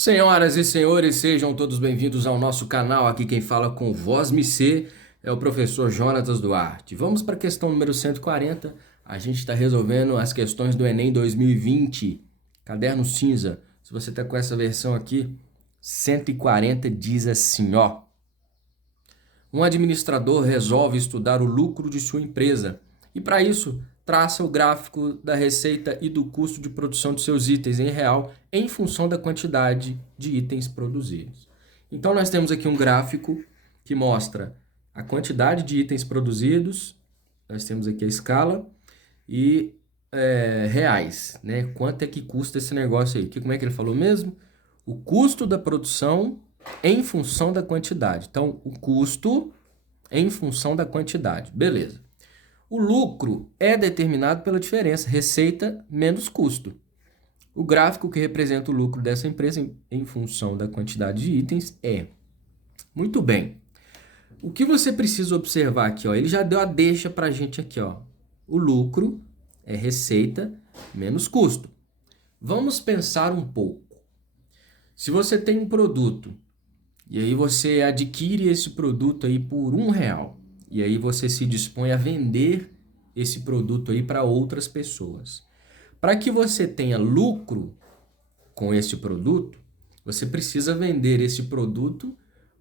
Senhoras e senhores, sejam todos bem-vindos ao nosso canal. Aqui quem fala com voz MC é o professor Jonatas Duarte. Vamos para a questão número 140. A gente está resolvendo as questões do Enem 2020, caderno cinza. Se você está com essa versão aqui, 140 diz assim, ó. Um administrador resolve estudar o lucro de sua empresa e, para isso, traça o gráfico da receita e do custo de produção de seus itens em real em função da quantidade de itens produzidos. Então, nós temos aqui um gráfico que mostra a quantidade de itens produzidos, nós temos aqui a escala e reais, né? Quanto é que custa esse negócio aí? Como é que ele falou mesmo? O custo da produção em função da quantidade. Então, o custo em função da quantidade. Beleza. O lucro é determinado pela diferença receita menos custo. O gráfico que representa o lucro dessa empresa em função da quantidade de itens é. Muito bem. O que você precisa observar aqui, ó, ele já deu a deixa para a gente aqui, ó. O lucro é receita menos custo. Vamos pensar um pouco. Se você tem um produto e aí você adquire esse produto aí por R$ 1, e aí você se dispõe a vender esse produto aí para outras pessoas. Para que você tenha lucro com esse produto, você precisa vender esse produto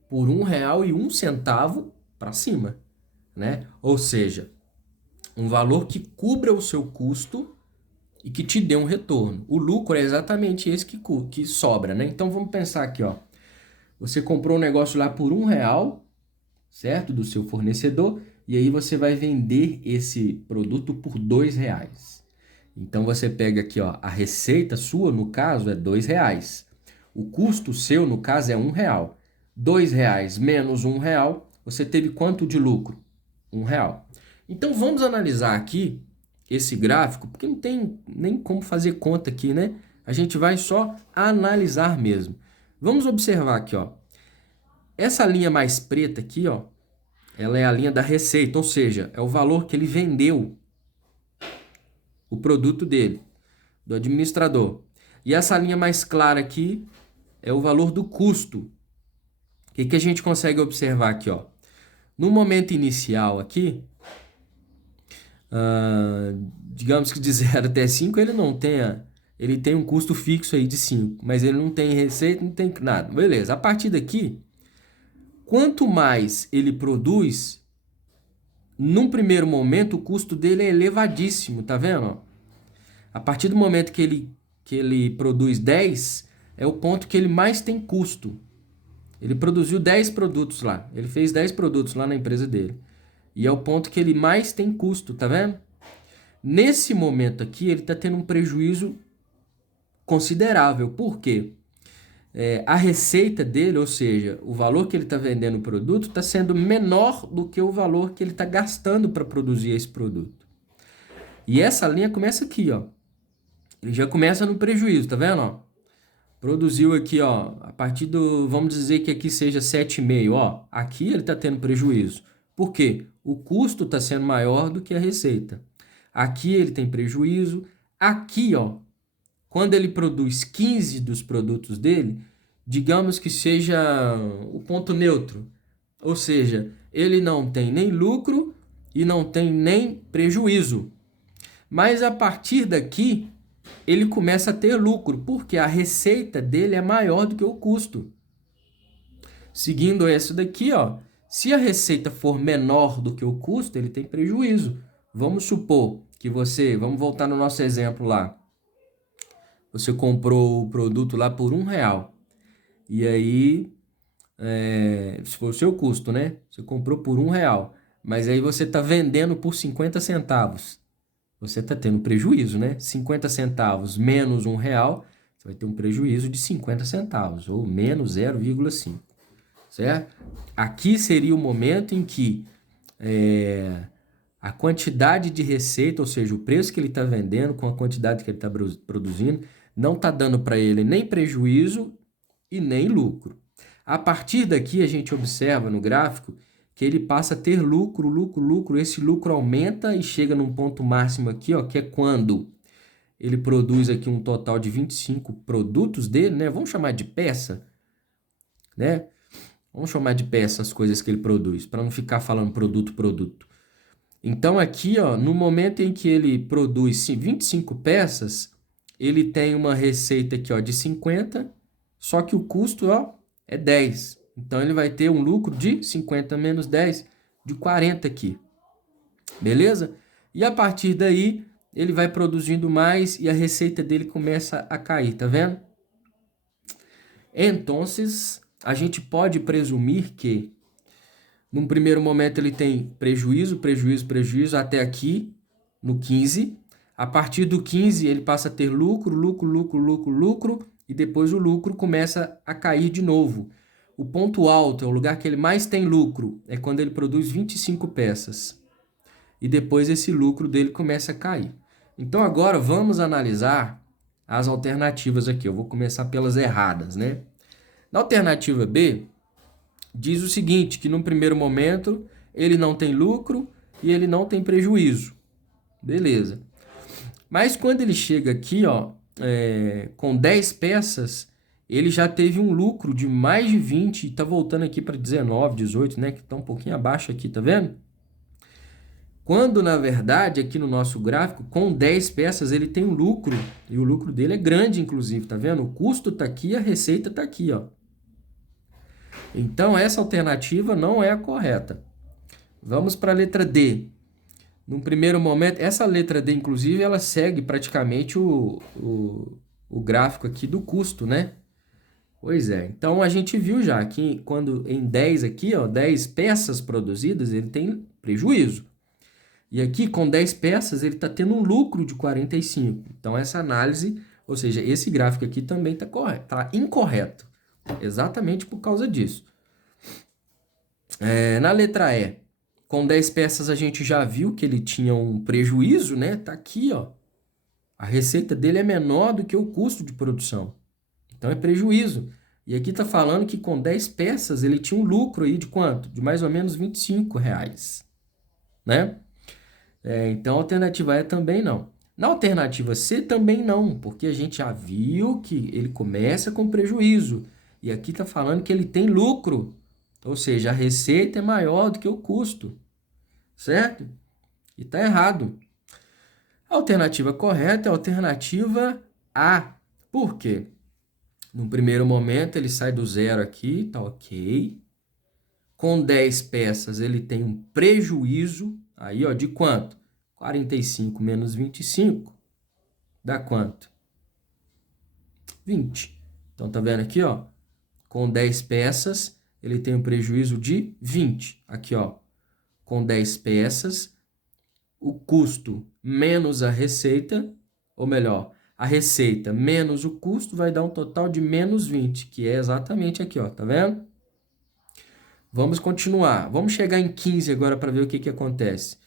por R$ 1,01 para cima, né? Ou seja, um valor que cubra o seu custo e que te dê um retorno. O lucro é exatamente esse que sobra, né? Então vamos pensar aqui, ó. Você comprou um negócio lá por R$ 1, certo? Do seu fornecedor, e aí você vai vender esse produto por R$ 2. Então você pega aqui, ó, a receita sua, no caso, é R$ 2. O custo seu, no caso, é R$ 1. R$ 2 menos R$ 1, você teve quanto de lucro? R$ 1. Então vamos analisar aqui esse gráfico, porque não tem nem como fazer conta aqui, né? A gente vai só analisar mesmo. Vamos observar aqui, ó. Essa linha mais preta aqui, ó, ela é a linha da receita, ou seja, é o valor que ele vendeu o produto dele, do administrador. E essa linha mais clara aqui é o valor do custo. O que a gente consegue observar aqui, ó? No momento inicial aqui, digamos que de 0 até 5, ele tem um custo fixo aí de 5, mas ele não tem receita, não tem nada. Beleza, a partir daqui, quanto mais ele produz, num primeiro momento o custo dele é elevadíssimo, tá vendo? A partir do momento que ele produz 10, é o ponto que ele mais tem custo. Ele produziu 10 produtos lá, ele fez 10 produtos lá na empresa dele. E é o ponto que ele mais tem custo, tá vendo? Nesse momento aqui, ele está tendo um prejuízo considerável. Por quê? A receita dele, ou seja, o valor que ele está vendendo o produto, está sendo menor do que o valor que ele está gastando para produzir esse produto. E essa linha começa aqui, ó. Ele já começa no prejuízo, tá vendo? Ó? Produziu aqui, ó, a partir do, vamos dizer que aqui seja 7,5, ó. Aqui ele está tendo prejuízo. Por quê? O custo está sendo maior do que a receita. Aqui ele tem prejuízo. Aqui, ó, quando ele produz 15 dos produtos dele, digamos que seja o ponto neutro. Ou seja, ele não tem nem lucro e não tem nem prejuízo. Mas a partir daqui, ele começa a ter lucro, porque a receita dele é maior do que o custo. Seguindo isso daqui, ó, se a receita for menor do que o custo, ele tem prejuízo. Vamos supor que vamos voltar no nosso exemplo lá. Você comprou o produto lá por R$ 1. E aí, se for o seu custo, né? Você comprou por R$ 1. Mas aí você está vendendo por 50 centavos. Você está tendo prejuízo, né? 50 centavos menos R$ 1, você vai ter um prejuízo de 50 centavos, ou menos 0,5, certo? Aqui seria o momento em que a quantidade de receita, ou seja, o preço que ele está vendendo com a quantidade que ele está produzindo, não está dando para ele nem prejuízo e nem lucro. A partir daqui, a gente observa no gráfico que ele passa a ter lucro. Esse lucro aumenta e chega num ponto máximo aqui, ó, que é quando ele produz aqui um total de 25 produtos dele, né? Vamos chamar de peça, né? Vamos chamar de peça as coisas que ele produz, para não ficar falando produto, produto. Então aqui, ó, no momento em que ele produz 25 peças, ele tem uma receita aqui, ó, de 50, só que o custo, ó, é 10. Então ele vai ter um lucro de 50 menos 10, de 40 aqui. Beleza? E a partir daí, ele vai produzindo mais e a receita dele começa a cair, tá vendo? Então, a gente pode presumir que, num primeiro momento, ele tem prejuízo, prejuízo, prejuízo, até aqui, no 15. A partir do 15, ele passa a ter lucro, lucro, lucro, lucro, lucro, e depois o lucro começa a cair de novo. O ponto alto, é o lugar que ele mais tem lucro, é quando ele produz 25 peças. E depois esse lucro dele começa a cair. Então agora vamos analisar as alternativas aqui. Eu vou começar pelas erradas, né? Na alternativa B, diz o seguinte, que no primeiro momento ele não tem lucro e ele não tem prejuízo. Beleza. Mas quando ele chega aqui, ó, com 10 peças, ele já teve um lucro de mais de 20, e tá voltando aqui para 19, 18, né? Que tá um pouquinho abaixo aqui, tá vendo? Quando, na verdade, aqui no nosso gráfico, com 10 peças, ele tem um lucro. E o lucro dele é grande, inclusive, tá vendo? O custo tá aqui, a receita tá aqui, ó. Então, essa alternativa não é a correta. Vamos para a letra D. Num primeiro momento, essa letra D, inclusive, ela segue praticamente o gráfico aqui do custo, né? Pois é. Então, a gente viu já que quando em 10 aqui, ó, 10 peças produzidas, ele tem prejuízo. E aqui, com 10 peças, ele está tendo um lucro de 45. Então, essa análise, ou seja, esse gráfico aqui também está incorreto. Exatamente por causa disso. Na letra E, com 10 peças, a gente já viu que ele tinha um prejuízo, né? Tá aqui, ó. A receita dele é menor do que o custo de produção. Então, é prejuízo. E aqui está falando que com 10 peças, ele tinha um lucro aí de quanto? De mais ou menos R$25, né? Então, a alternativa E também não. Na alternativa C também não, porque a gente já viu que ele começa com prejuízo. E aqui está falando que ele tem lucro. Ou seja, a receita é maior do que o custo. Certo? E está errado. A alternativa correta é a alternativa A. Por quê? No primeiro momento, ele sai do zero aqui, tá ok. Com 10 peças, ele tem um prejuízo. Aí, ó, de quanto? 45 menos 25 dá quanto? 20. Então, tá vendo aqui, ó? Com 10 peças, ele tem um prejuízo de 20. Aqui, ó. Com 10 peças, o custo menos a receita, ou melhor, a receita menos o custo vai dar um total de menos 20, que é exatamente aqui, ó. Tá vendo? Vamos continuar. Vamos chegar em 15 agora para ver o que acontece.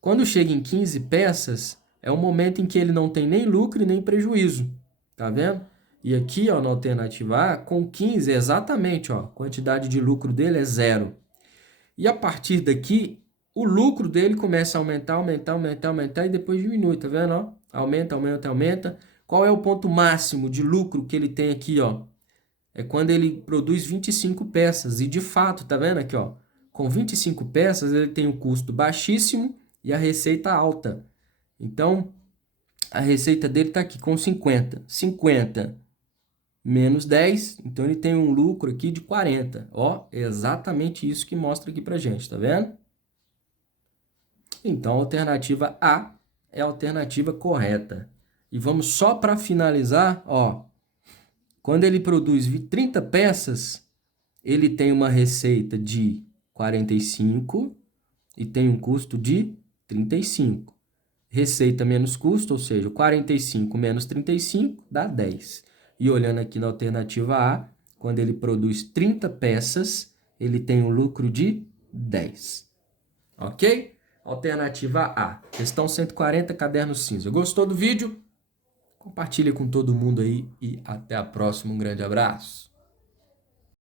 Quando chega em 15 peças, é o momento em que ele não tem nem lucro e nem prejuízo. Tá vendo? E aqui, ó, na alternativa A, com 15, exatamente, ó, a quantidade de lucro dele é zero. E a partir daqui, o lucro dele começa a aumentar, aumentar, aumentar, aumentar e depois diminui, tá vendo? Ó? Aumenta, aumenta, aumenta. Qual é o ponto máximo de lucro que ele tem aqui, ó? É quando ele produz 25 peças. E de fato, tá vendo aqui, ó? Com 25 peças, ele tem um custo baixíssimo e a receita alta. Então, a receita dele está aqui com 50. 50 menos 10, então ele tem um lucro aqui de 40. Ó, é exatamente isso que mostra aqui pra gente, tá vendo? Então, a alternativa A é a alternativa correta. E vamos só para finalizar, ó. Quando ele produz 30 peças, ele tem uma receita de 45 e tem um custo de 35. Receita menos custo, ou seja, 45 menos 35 dá 10. E olhando aqui na alternativa A, quando ele produz 30 peças, ele tem um lucro de 10. Ok? Alternativa A. Questão 140, caderno cinza. Gostou do vídeo? Compartilha com todo mundo aí e até a próxima. Um grande abraço.